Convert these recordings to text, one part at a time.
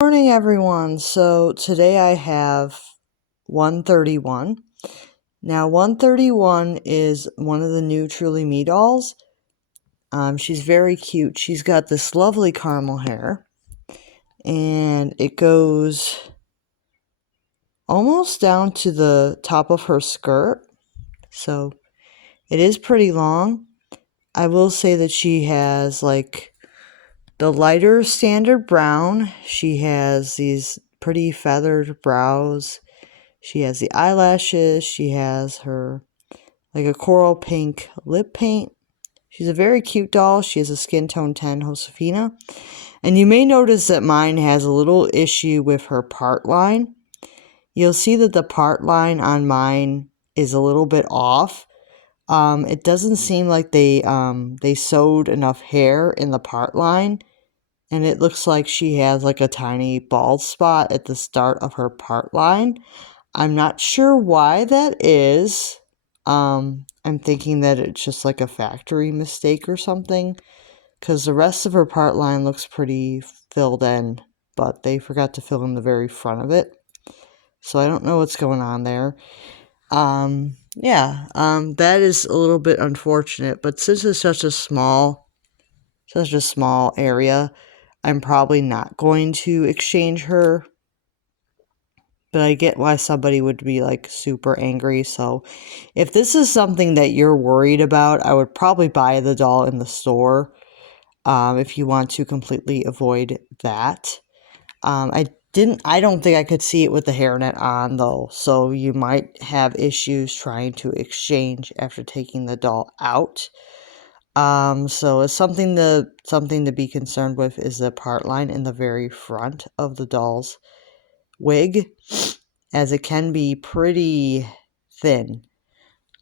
Morning, everyone. So today I have 131. Now 131 is one of the new Truly Me dolls. She's very cute. She's got this lovely caramel hair, and it goes almost down to the top of her skirt. So it is pretty long. I will say that she has like the lighter standard brown. She has these pretty feathered brows. She has the eyelashes. She has her like a coral pink lip paint. She's a very cute doll. She has a skin tone 10 Josefina. And you may notice that mine has a little issue with her part line. You'll see that the part line on mine is a little bit off. It doesn't seem like they sewed enough hair in the part line. And it looks like she has like a tiny bald spot at the start of her part line. I'm not sure why that is. I'm thinking that it's just like a factory mistake or something, because the rest of her part line looks pretty filled in, but they forgot to fill in the very front of it. So I don't know what's going on there. That is a little bit unfortunate, but since it's such a small area, I'm probably not going to exchange her. But I get why somebody would be like super angry. So if this is something that you're worried about, I would probably buy the doll in the store if you want to completely avoid that. I don't think I could see it with the hairnet on though. So you might have issues trying to exchange after taking the doll out. So it's something to be concerned with is the part line in the very front of the doll's wig, as it can be pretty thin.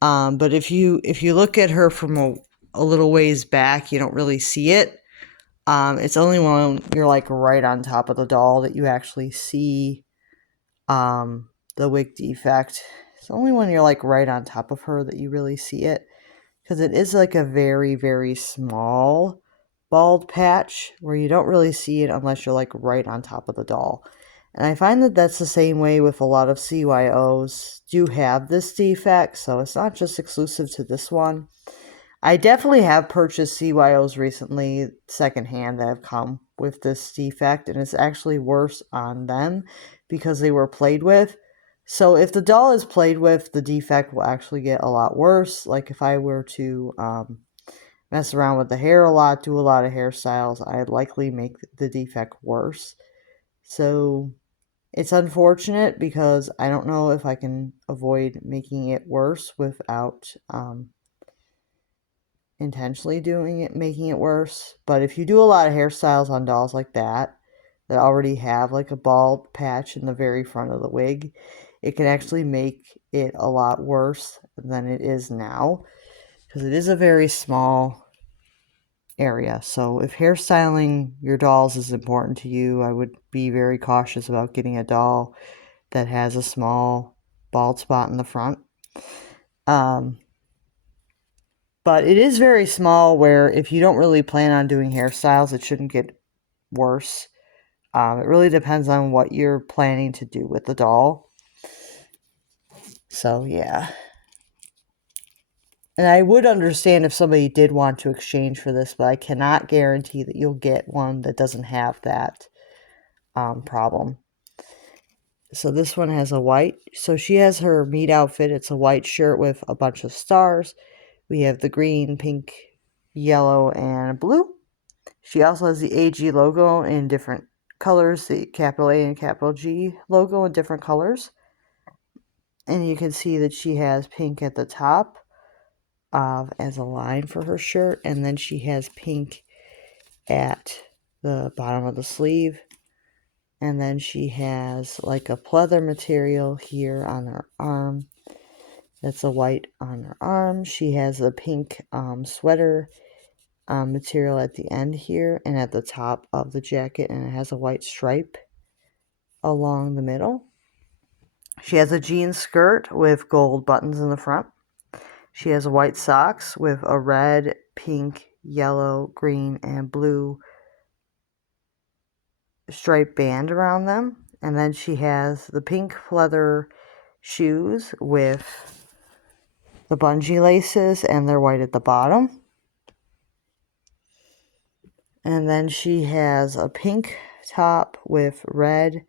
But if you look at her from a little ways back, you don't really see it. It's only when you're like right on top of the doll that you actually see the wig defect. It's only when you're like right on top of her that you really see it, because it is like a very, very small bald patch where you don't really see it unless you're like right on top of the doll. And I find that that's the same way with a lot of CYOs do have this defect, so it's not just exclusive to this one. I definitely have purchased CYOs recently secondhand that have come with this defect, and it's actually worse on them because they were played with. So if the doll is played with, the defect will actually get a lot worse. Like if I were to mess around with the hair a lot, do a lot of hairstyles, I'd likely make the defect worse. So it's unfortunate because I don't know if I can avoid making it worse without intentionally making it worse. But if you do a lot of hairstyles on dolls like that already have like a bald patch in the very front of the wig, it can actually make it a lot worse than it is now, because it is a very small area. So if hairstyling your dolls is important to you, I would be very cautious about getting a doll that has a small bald spot in the front. But it is very small, where if you don't really plan on doing hairstyles, it shouldn't get worse. It really depends on what you're planning to do with the doll. So yeah. And I would understand if somebody did want to exchange for this, but I cannot guarantee that you'll get one that doesn't have that problem. So this one has a white. So she has her meat outfit. It's a white shirt with a bunch of stars. We have the green, pink, yellow, and blue. She also has the AG logo in different colors, the capital A and capital G logo in different colors. And you can see that she has pink at the top as a line for her shirt, and then she has pink at the bottom of the sleeve. And then she has like a pleather material here on her arm. That's a white on her arm. She has a pink sweater material at the end here and at the top of the jacket, and it has a white stripe along the middle. She has a jean skirt with gold buttons in the front. She has white socks with a red, pink, yellow, green, and blue striped band around them. And then she has the pink leather shoes with the bungee laces, and they're white at the bottom. And then she has a pink top with red,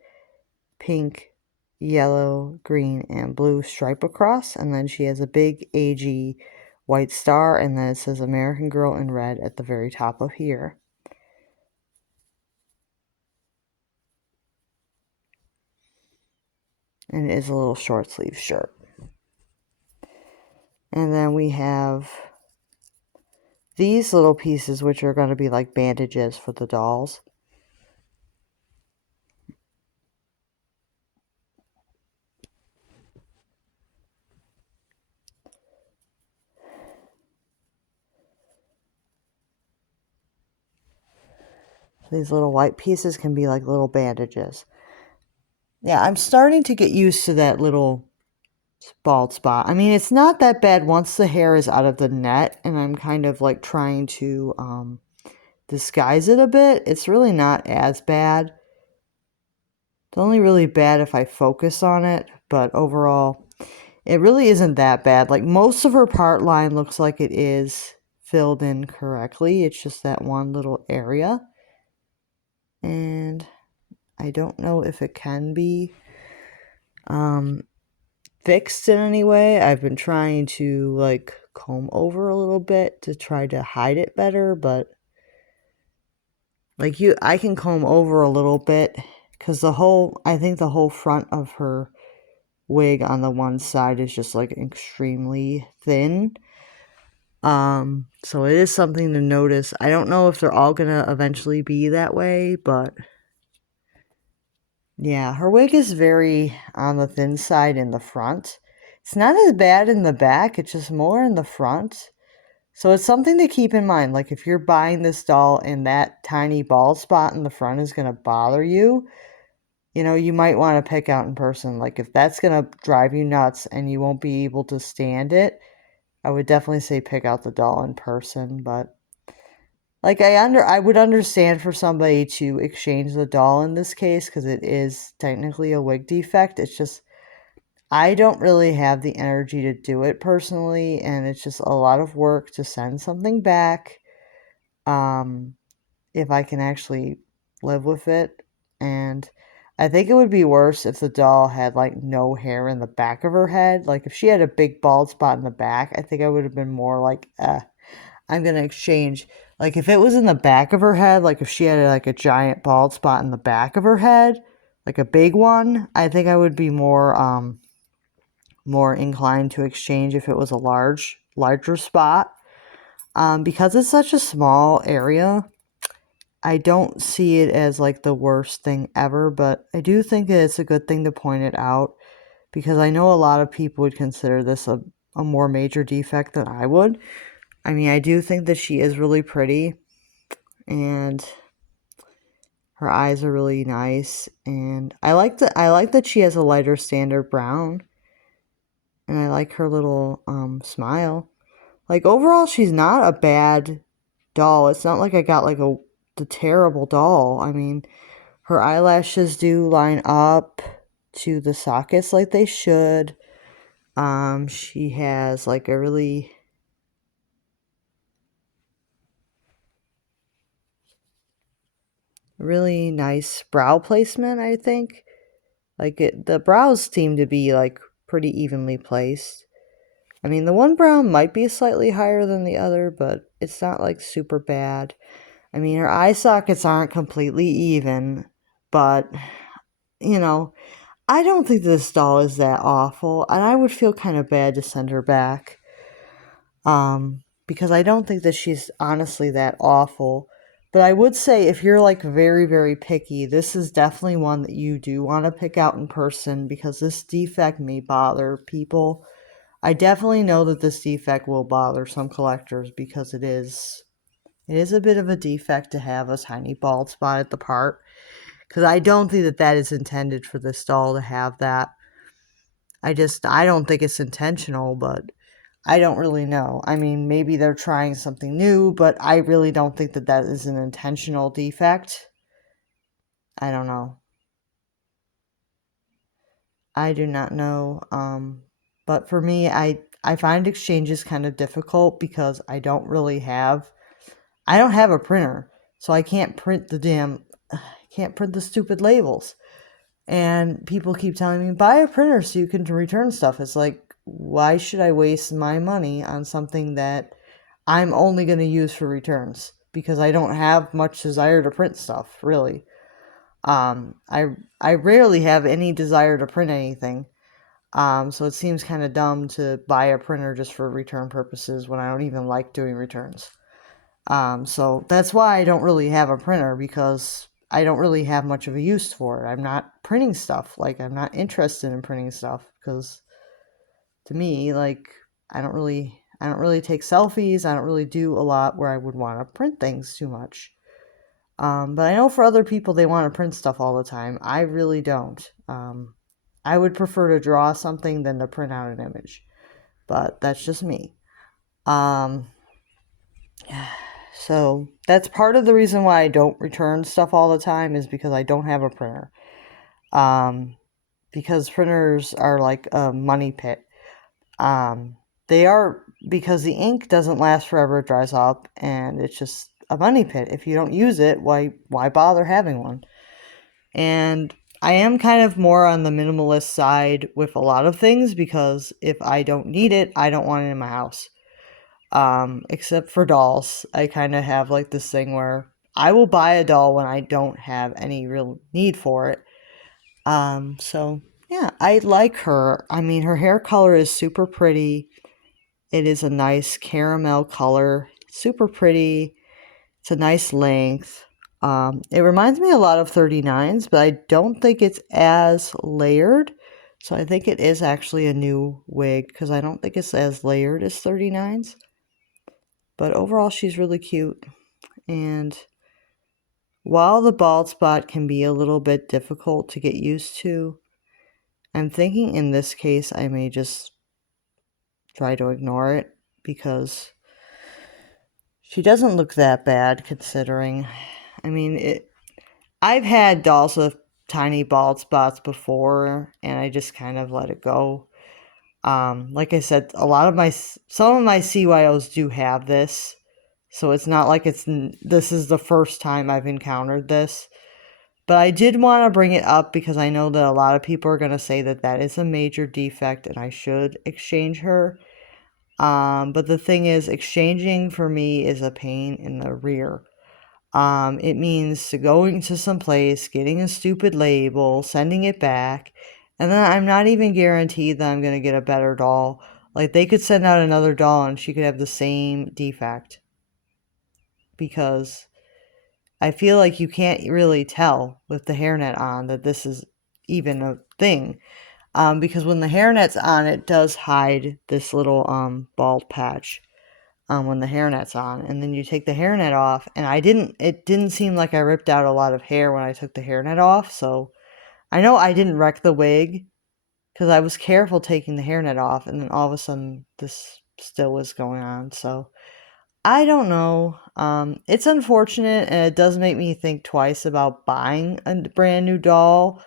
pink, yellow, green, and blue stripe across. And then she has a big AG white star, and then it says American Girl in red at the very top of here. And it is a little short sleeve shirt. And then we have these little pieces, which are going to be like bandages for the dolls. These little white pieces can be like little bandages. Yeah, I'm starting to get used to that little bald spot. I mean, it's not that bad once the hair is out of the net, and I'm kind of like trying to disguise it a bit. It's really not as bad. It's only really bad if I focus on it, but overall, it really isn't that bad. Like, most of her part line looks like it is filled in correctly. It's just that one little area. And I don't know if it can be fixed in any way. I've been trying to like comb over a little bit to try to hide it better, but like I can comb over a little bit because I think the whole front of her wig on the one side is just like extremely thin. So it is something to notice. I don't know if they're all gonna eventually be that way, but yeah, her wig is very on the thin side in the front. It's not as bad in the back, it's just more in the front. So it's something to keep in mind. Like, if you're buying this doll and that tiny bald spot in the front is going to bother you, you know, you might want to pick out in person. Like, if that's going to drive you nuts and you won't be able to stand it, I would definitely say pick out the doll in person. But like, I would understand for somebody to exchange the doll in this case because it is technically a wig defect. It's just I don't really have the energy to do it personally, and it's just a lot of work to send something back. If I can actually live with it. And I think it would be worse if the doll had like no hair in the back of her head. Like, if she had a big bald spot in the back, I think I would have been more like, I'm gonna exchange. Like, if it was in the back of her head, like if she had like a giant bald spot in the back of her head, like a big one, I think I would be more inclined to exchange if it was a larger spot. Because it's such a small area, I don't see it as like the worst thing ever, but I do think that it's a good thing to point it out because I know a lot of people would consider this a more major defect than I would. I mean, I do think that she is really pretty and her eyes are really nice, and I like that she has a lighter standard brown, and I like her little smile. Like, overall, she's not a bad doll. It's not like I got like the terrible doll. I mean, her eyelashes do line up to the sockets like they should. She has like a really nice brow placement, I think. Like, the brows seem to be like pretty evenly placed. I mean, the one brow might be slightly higher than the other, but it's not like super bad. I mean, her eye sockets aren't completely even, but you know, I don't think this doll is that awful, and I would feel kind of bad to send her back. Because I don't think that she's honestly that awful. But I would say if you're like very, very picky, this is definitely one that you do want to pick out in person because this defect may bother people. I definitely know that this defect will bother some collectors because it is a bit of a defect to have a tiny bald spot at the part. Because I don't think that is intended for this doll to have that. I don't think it's intentional, but I don't really know. I mean, maybe they're trying something new, but I really don't think that is an intentional defect. I don't know. I do not know. But for me, I find exchanges kind of difficult because I don't have a printer, so I can't print can't print the stupid labels. And people keep telling me, buy a printer so you can return stuff. It's like, why should I waste my money on something that I'm only going to use for returns? Because I don't have much desire to print stuff, really. I rarely have any desire to print anything. So it seems kind of dumb to buy a printer just for return purposes when I don't even like doing returns. So that's why I don't really have a printer, because I don't really have much of a use for it. I'm not printing stuff. Like, I'm not interested in printing stuff because to me, like, I don't really take selfies. I don't really do a lot where I would want to print things too much. But I know for other people, they want to print stuff all the time. I really don't. I would prefer to draw something than to print out an image, but that's just me. Um, So that's part of the reason why I don't return stuff all the time, is because I don't have a printer. Because printers are like a money pit. They are, because the ink doesn't last forever, it dries up, and it's just a money pit. If you don't use it, why bother having one? And I am kind of more on the minimalist side with a lot of things, because if I don't need it, I don't want it in my house. Except for dolls. I kind of have like this thing where I will buy a doll when I don't have any real need for it. So yeah, I like her. I mean, her hair color is super pretty. It is a nice caramel color, super pretty. It's a nice length. It reminds me a lot of 39s, but I don't think it's as layered. So I think it is actually a new wig, because I don't think it's as layered as 39s. But overall, she's really cute. And while the bald spot can be a little bit difficult to get used to, I'm thinking in this case I may just try to ignore it, because she doesn't look that bad considering. I mean, I've had dolls with tiny bald spots before, and I just kind of let it go. Like I said, some of my CYOs do have this. So it's not like this is the first time I've encountered this. But I did want to bring it up because I know that a lot of people are going to say that that is a major defect and I should exchange her. But the thing is, exchanging for me is a pain in the rear. It means going to some place, getting a stupid label, sending it back, and then I'm not even guaranteed that I'm going to get a better doll. Like, they could send out another doll and she could have the same defect, because I feel like you can't really tell with the hairnet on that this is even a thing. Because when the hairnet's on, it does hide this little bald patch when the hairnet's on. And then you take the hairnet off, and it didn't seem like I ripped out a lot of hair when I took the hairnet off. So I know I didn't wreck the wig because I was careful taking the hairnet off, and then all of a sudden this still was going on. So I don't know. It's unfortunate, and it does make me think twice about buying a brand new doll.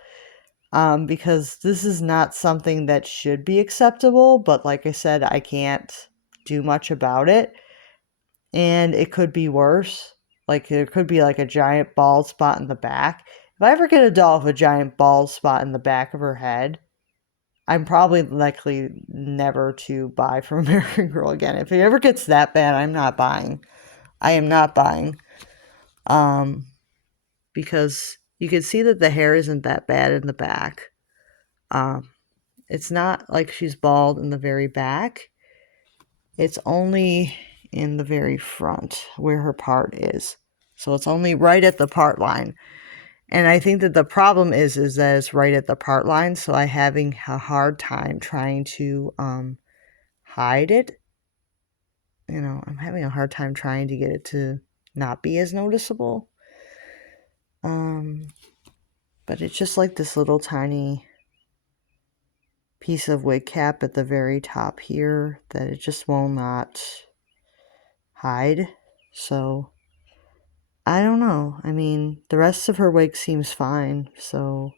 Because this is not something that should be acceptable, but like I said, I can't do much about it. And it could be worse. Like, there could be like a giant bald spot in the back. If I ever get a doll with a giant bald spot in the back of her head, I'm probably likely never to buy from American Girl again. If it ever gets that bad, I'm not buying. I am not buying. Because you can see that the hair isn't that bad in the back. It's not like she's bald in the very back. It's only in the very front where her part is. So it's only right at the part line. And I think that the problem is that it's right at the part line, so I'm having a hard time trying to hide it. You know, I'm having a hard time trying to get it to not be as noticeable. But it's just like this little tiny piece of wig cap at the very top here that it just will not hide. So I don't know. I mean, the rest of her wig seems fine, so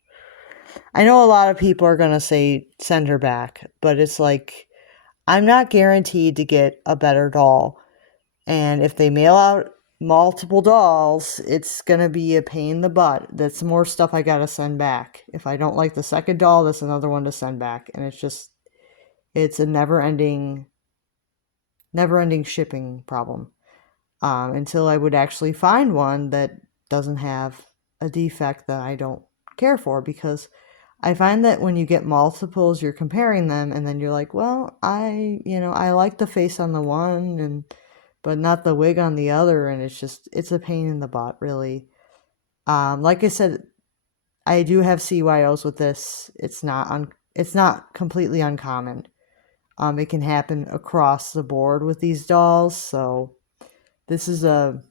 I know a lot of people are gonna say send her back, but it's like I'm not guaranteed to get a better doll. And if they mail out multiple dolls, it's gonna be a pain in the butt. That's more stuff I gotta send back. If I don't like the second doll, that's another one to send back. And it's a never ending shipping problem. Until I would actually find one that doesn't have a defect that I don't care for, because I find that when you get multiples, you're comparing them, and then you're like, well, I like the face on the one, but not the wig on the other, and it's a pain in the butt, really. Like I said, I do have CYOs with this. It's not completely uncommon. It can happen across the board with these dolls, so this is a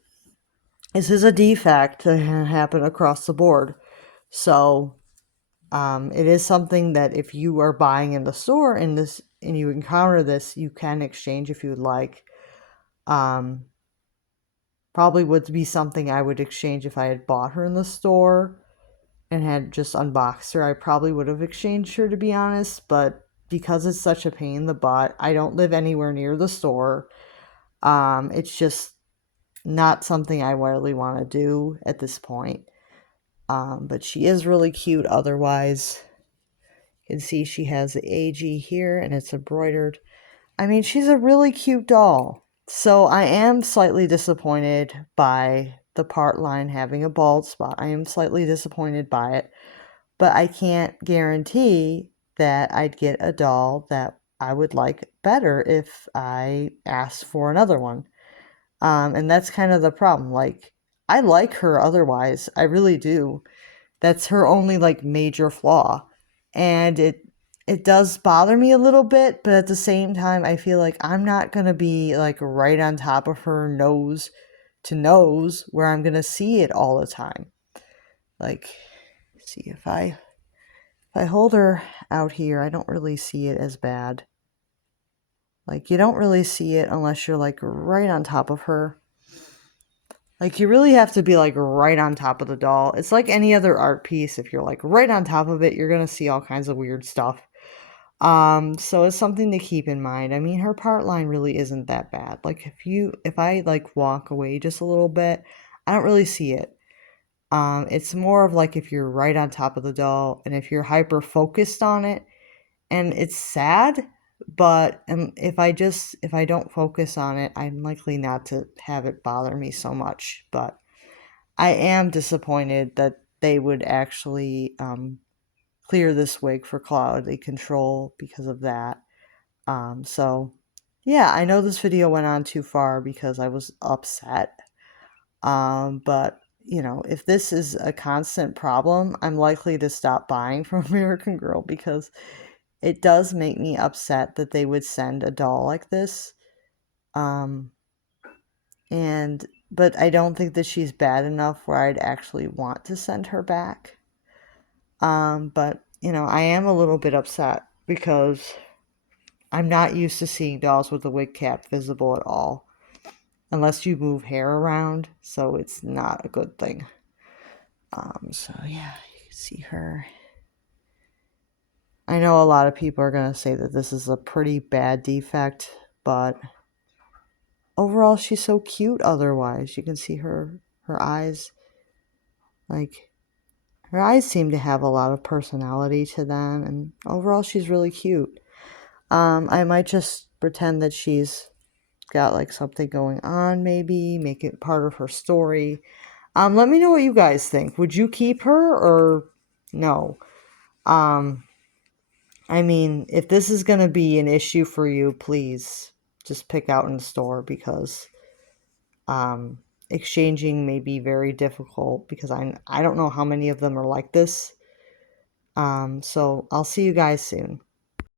this is a defect that can happen across the board. So it is something that if you are buying in the store and you encounter this, you can exchange if you would like. Um, Probably would be something I would exchange if I had bought her in the store and had just unboxed her. I probably would have exchanged her, to be honest, but because it's such a pain in the butt, I don't live anywhere near the store. It's just not something I really want to do at this point. But she is really cute otherwise. You can see she has the AG here and it's embroidered. I mean, she's a really cute doll. So I am slightly disappointed by the part line having a bald spot. I am slightly disappointed by it, but I can't guarantee that I'd get a doll that I would like better if I asked for another one. And that's kind of the problem. Like, I like her otherwise. I really do. That's her only like major flaw. And it does bother me a little bit, but at the same time I feel like I'm not going to be like right on top of her nose to nose where I'm going to see it all the time. Like, see if I hold her out here, I don't really see it as bad. Like, you don't really see it unless you're like right on top of her. Like, you really have to be like right on top of the doll. It's like any other art piece. If you're like right on top of it, you're gonna see all kinds of weird stuff. So it's something to keep in mind. I mean, her part line really isn't that bad. Like, if I like walk away just a little bit, I don't really see it. It's more of like if you're right on top of the doll and if you're hyper focused on it, and it's sad, but if I don't focus on it, I'm likely not to have it bother me so much. But I am disappointed that they would actually clear this wig for quality control because of that. So yeah, I know this video went on too far because I was upset. But if this is a constant problem, I'm likely to stop buying from American Girl because it does make me upset that they would send a doll like this. Um, but I don't think that she's bad enough where I'd actually want to send her back. But I am a little bit upset because I'm not used to seeing dolls with the wig cap visible at all, unless you move hair around, so it's not a good thing. So yeah, you can see her. I know a lot of people are going to say that this is a pretty bad defect, but overall she's so cute otherwise. You can see her eyes. Like, her eyes seem to have a lot of personality to them, and overall she's really cute. I might just pretend that she's got like something going on, maybe make it part of her story. Let me know what you guys think. Would you keep her or no? I mean, if this is going to be an issue for you, please just pick out in the store, because exchanging may be very difficult because I don't know how many of them are like this. So I'll see you guys soon.